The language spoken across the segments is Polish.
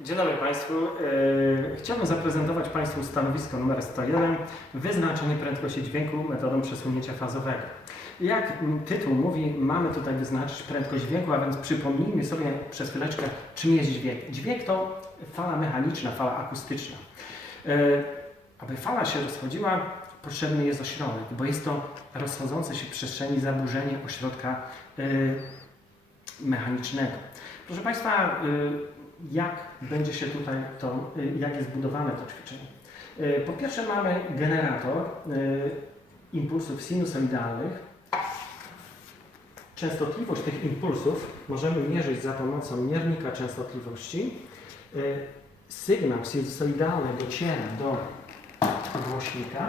Dzień dobry Państwu. Chciałbym zaprezentować Państwu stanowisko numer 101 wyznaczenie prędkości dźwięku metodą przesunięcia fazowego. Jak tytuł mówi, mamy tutaj wyznaczyć prędkość dźwięku, a więc przypomnijmy sobie przez chwileczkę, czym jest dźwięk. Dźwięk to fala mechaniczna, fala akustyczna. Aby fala się rozchodziła, potrzebny jest ośrodek, bo jest to rozchodzące się w przestrzeni zaburzenie ośrodka mechanicznego. Proszę Państwa, jak będzie się tutaj to, jak jest budowane to ćwiczenie. Po pierwsze mamy generator impulsów sinusoidalnych. Częstotliwość tych impulsów możemy mierzyć za pomocą miernika częstotliwości. Sygnał sinusoidalny dociera do głośnika.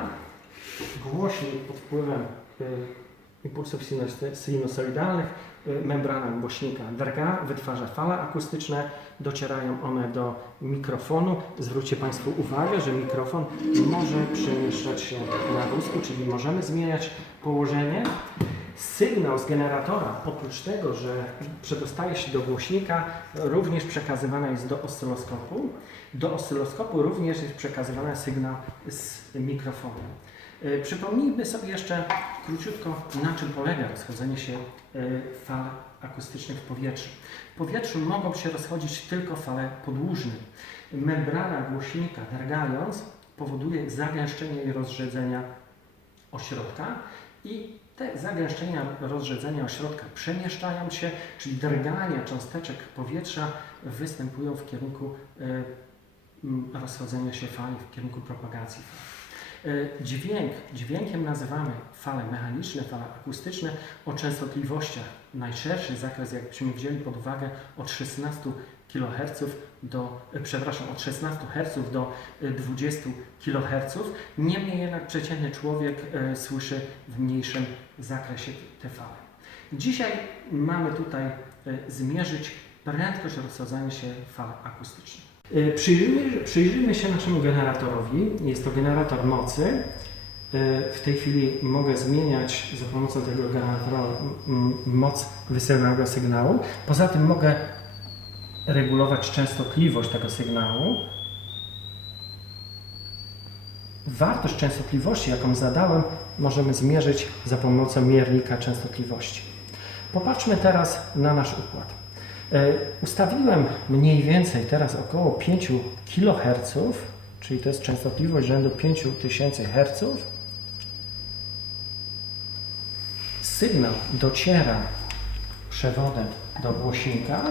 Głośnik pod wpływem impulsów sinusoidalnych, membrana głośnika drga, wytwarza fale akustyczne, docierają one do mikrofonu. Zwróćcie Państwo uwagę, że mikrofon może przemieszczać się na wózku, czyli możemy zmieniać położenie. Sygnał z generatora, oprócz tego, że przedostaje się do głośnika, również przekazywany jest do oscyloskopu. Do oscyloskopu również jest przekazywany sygnał z mikrofonu. Przypomnijmy sobie jeszcze króciutko, na czym polega rozchodzenie się fal akustycznych w powietrzu. W powietrzu mogą się rozchodzić tylko fale podłużne. Membrana głośnika, drgając, powoduje zagęszczenie i rozrzedzenia ośrodka i te zagęszczenia, rozrzedzenia ośrodka przemieszczają się, czyli drgania cząsteczek powietrza występują w kierunku rozchodzenia się fali, w kierunku propagacji fali. Dźwiękiem nazywamy fale mechaniczne, fale akustyczne o częstotliwościach. Najszerszy zakres, jakbyśmy wzięli pod uwagę, od 16 kHz od 16 Hz do 20 kHz. Niemniej jednak przeciętny człowiek słyszy w mniejszym zakresie te fale. Dzisiaj mamy tutaj zmierzyć prędkość rozchodzenia się fal akustycznych. Przyjrzyjmy się naszemu generatorowi. Jest to generator mocy. W tej chwili mogę zmieniać za pomocą tego generatora moc wysyłanego sygnału. Poza tym mogę regulować częstotliwość tego sygnału. Wartość częstotliwości, jaką zadałem, możemy zmierzyć za pomocą miernika częstotliwości. Popatrzmy teraz na nasz układ. Ustawiłem mniej więcej teraz około 5 kHz, czyli to jest częstotliwość rzędu 5000 Hz. Sygnał dociera przewodem do głośnika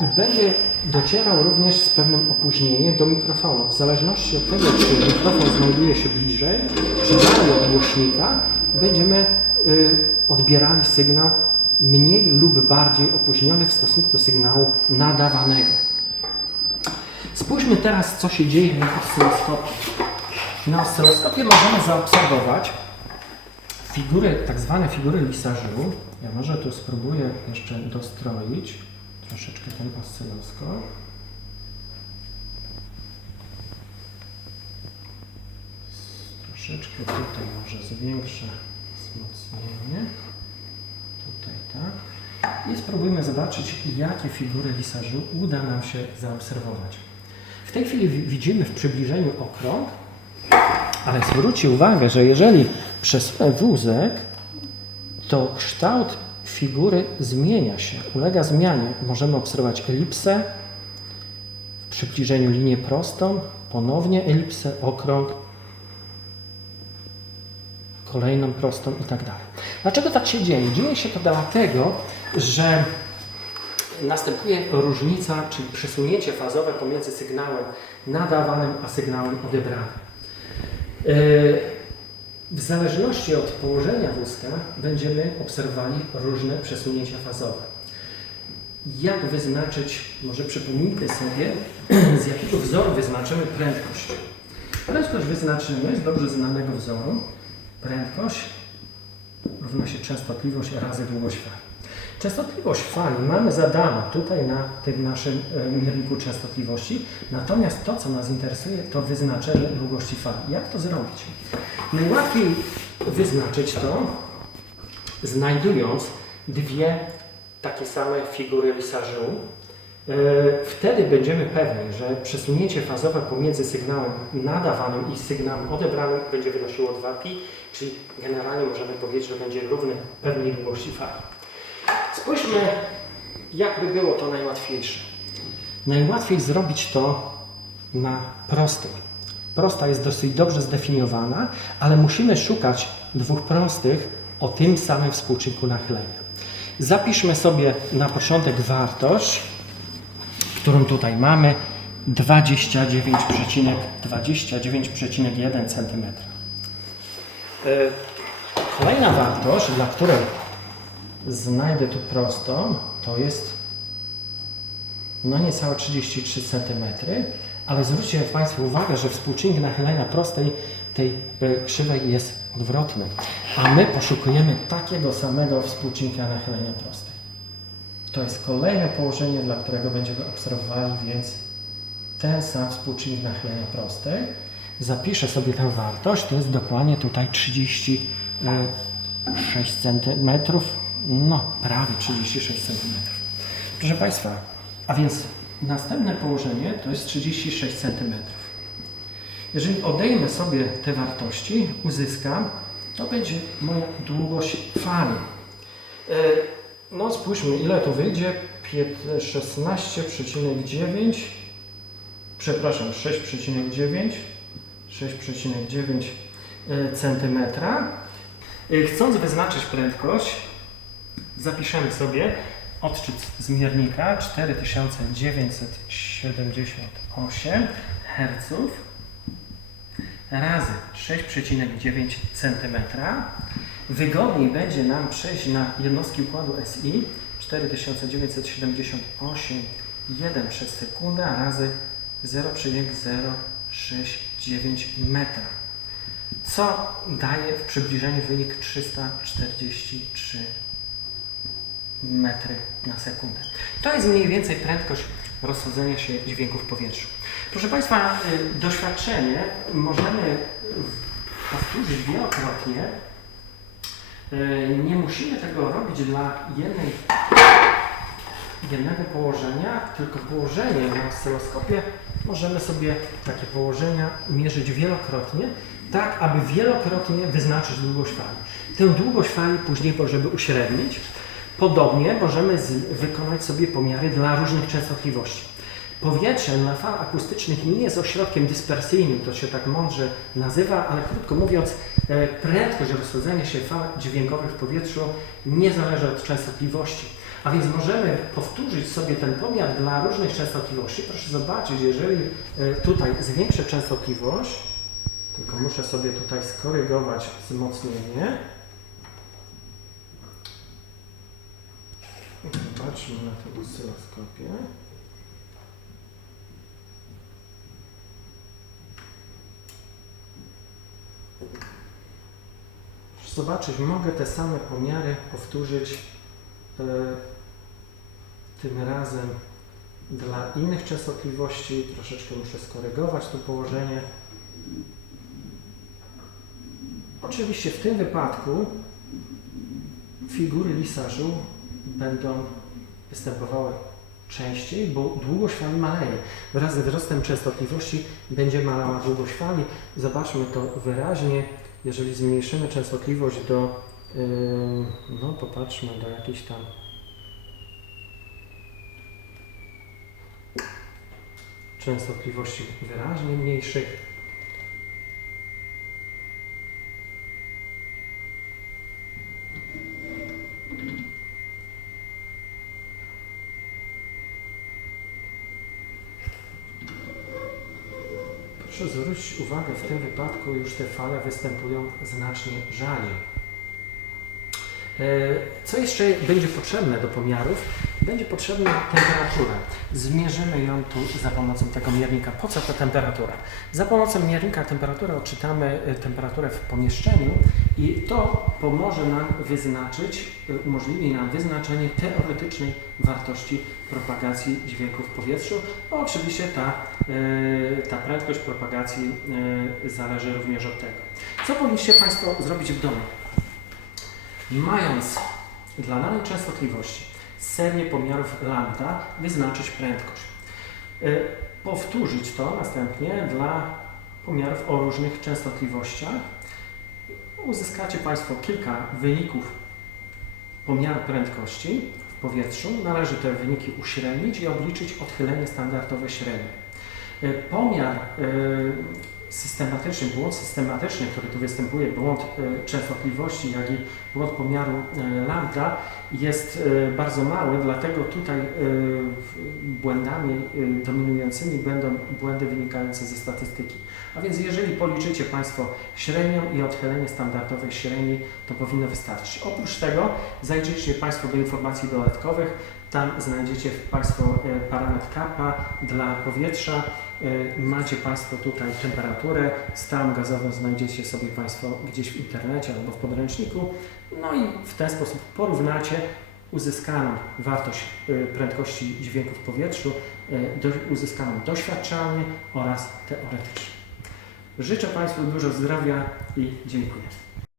i będzie docierał również z pewnym opóźnieniem do mikrofonu. W zależności od tego, czy mikrofon znajduje się bliżej, czy dalej od głośnika, będziemy odbierali sygnał mniej lub bardziej opóźniony w stosunku do sygnału nadawanego. Spójrzmy teraz, co się dzieje na oscyloskopie. Na oscyloskopie możemy zaobserwować figury, tak zwane figury Lissajous. Ja może tu spróbuję jeszcze dostroić troszeczkę ten oscyloskop. Troszeczkę tutaj może zwiększę wzmocnienie. Tutaj tak. I spróbujmy zobaczyć, jakie figury Lissajous uda nam się zaobserwować. W tej chwili widzimy w przybliżeniu okrąg, ale zwróćcie uwagę, że jeżeli przesunę wózek, to kształt figury zmienia się, ulega zmianie. Możemy obserwować elipsę, w przybliżeniu linię prostą, ponownie elipsę, okrąg, kolejną prostą i tak dalej. Dlaczego tak się dzieje? Dzieje się to dlatego, że następuje różnica, czyli przesunięcie fazowe pomiędzy sygnałem nadawanym a sygnałem odebranym. W zależności od położenia wózka będziemy obserwowali różne przesunięcia fazowe. Jak wyznaczyć, może przypomnijmy sobie, z jakiego wzoru wyznaczymy prędkość. Prędkość wyznaczymy z dobrze znanego wzoru. Prędkość równa się częstotliwość razy długość fali. Częstotliwość fali mamy zadaną tutaj na tym naszym mierniku częstotliwości, natomiast to, co nas interesuje, to wyznaczenie długości fali. Jak to zrobić? Najłatwiej wyznaczyć to, znajdując dwie takie same figury Lissajous. Wtedy będziemy pewni, że przesunięcie fazowe pomiędzy sygnałem nadawanym i sygnałem odebranym będzie wynosiło 2π, czyli generalnie możemy powiedzieć, że będzie równy pewnej długości fali. Spójrzmy, jakby było to najłatwiejsze. Najłatwiej zrobić to na prostej. Prosta jest dosyć dobrze zdefiniowana, ale musimy szukać dwóch prostych o tym samym współczynniku nachylenia. Zapiszmy sobie na początek wartość, którą tutaj mamy, 29,1 cm. Kolejna wartość, dla której znajdę tu prostą, to jest niecałe 33 cm, ale zwróćcie Państwo uwagę, że współczynnik nachylenia prostej tej krzywej jest odwrotny, a my poszukujemy takiego samego współczynnika nachylenia prostej. To jest kolejne położenie, dla którego będziemy obserwowali, więc ten sam współczynnik nachylenia prostej. Zapiszę sobie tę wartość, to jest dokładnie tutaj 36 cm, prawie 36 cm. Proszę Państwa, a więc następne położenie to jest 36 cm. Jeżeli odejmę sobie te wartości, uzyskam, to będzie moja długość fali. Spójrzmy, ile to wyjdzie. 6,9 cm. Chcąc wyznaczyć prędkość, zapiszemy sobie odczyt zmiernika 4978 Hz razy 6,9 cm. Wygodniej będzie nam przejść na jednostki układu SI 4978 1 przez sekundę razy 0,069 metra, co daje w przybliżeniu wynik 343 metry na sekundę. To jest mniej więcej prędkość rozchodzenia się dźwięku w powietrzu. Proszę Państwa, doświadczenie możemy powtórzyć wielokrotnie. Nie musimy tego robić dla jednego położenia, tylko położenie na oscyloskopie możemy sobie takie położenia mierzyć wielokrotnie, tak aby wielokrotnie wyznaczyć długość fali. Tę długość fali później możemy uśrednić. Podobnie możemy wykonać sobie pomiary dla różnych częstotliwości. Powietrze na falach akustycznych nie jest ośrodkiem dyspersyjnym, to się tak mądrze nazywa, ale krótko mówiąc, prędkość rozchodzenia się fal dźwiękowych w powietrzu nie zależy od częstotliwości. A więc możemy powtórzyć sobie ten pomiar dla różnych częstotliwości. Proszę zobaczyć, jeżeli tutaj zwiększę częstotliwość, tylko muszę sobie tutaj skorygować wzmocnienie. Zobaczmy na tym oscyloskopie. Zobaczyć, mogę te same pomiary powtórzyć tym razem dla innych częstotliwości. Troszeczkę muszę skorygować to położenie. Oczywiście w tym wypadku figury Lissajous będą występowały częściej, bo długość fali maleje. Wraz ze wzrostem częstotliwości będzie malała długość fali. Zobaczmy to wyraźnie. Jeżeli zmniejszymy częstotliwość do, popatrzmy, do jakichś tam częstotliwości wyraźnie mniejszych, proszę zwrócić uwagę, w tym wypadku już te fale występują znacznie rzadziej. Co jeszcze będzie potrzebne do pomiarów? Będzie potrzebna temperatura. Zmierzymy ją tu za pomocą tego miernika. Po co ta temperatura? Za pomocą miernika temperatury odczytamy temperaturę w pomieszczeniu i to pomoże nam umożliwi nam wyznaczenie teoretycznej wartości propagacji dźwięku w powietrzu. No, oczywiście ta prędkość propagacji zależy również od tego. Co powinniście Państwo zrobić w domu? Mając dla danej częstotliwości serię pomiarów lambda, wyznaczyć prędkość. Powtórzyć to następnie dla pomiarów o różnych częstotliwościach. Uzyskacie Państwo kilka wyników pomiaru prędkości w powietrzu. Należy te wyniki uśrednić i obliczyć odchylenie standardowe średnie. Pomiar systematyczny, błąd systematyczny, który tu występuje, błąd częstotliwości, jak i błąd pomiaru lambda jest bardzo mały, dlatego tutaj błędami dominującymi będą błędy wynikające ze statystyki. A więc jeżeli policzycie Państwo średnią i odchylenie standardowej średniej, to powinno wystarczyć. Oprócz tego zajrzyjcie Państwo do informacji dodatkowych, tam znajdziecie Państwo parametr kappa dla powietrza. Macie Państwo tutaj temperaturę stałą gazową, znajdziecie sobie Państwo gdzieś w internecie albo w podręczniku. No i w ten sposób porównacie uzyskaną wartość prędkości dźwięku w powietrzu, uzyskaną doświadczalnie oraz teoretycznie. Życzę Państwu dużo zdrowia i dziękuję.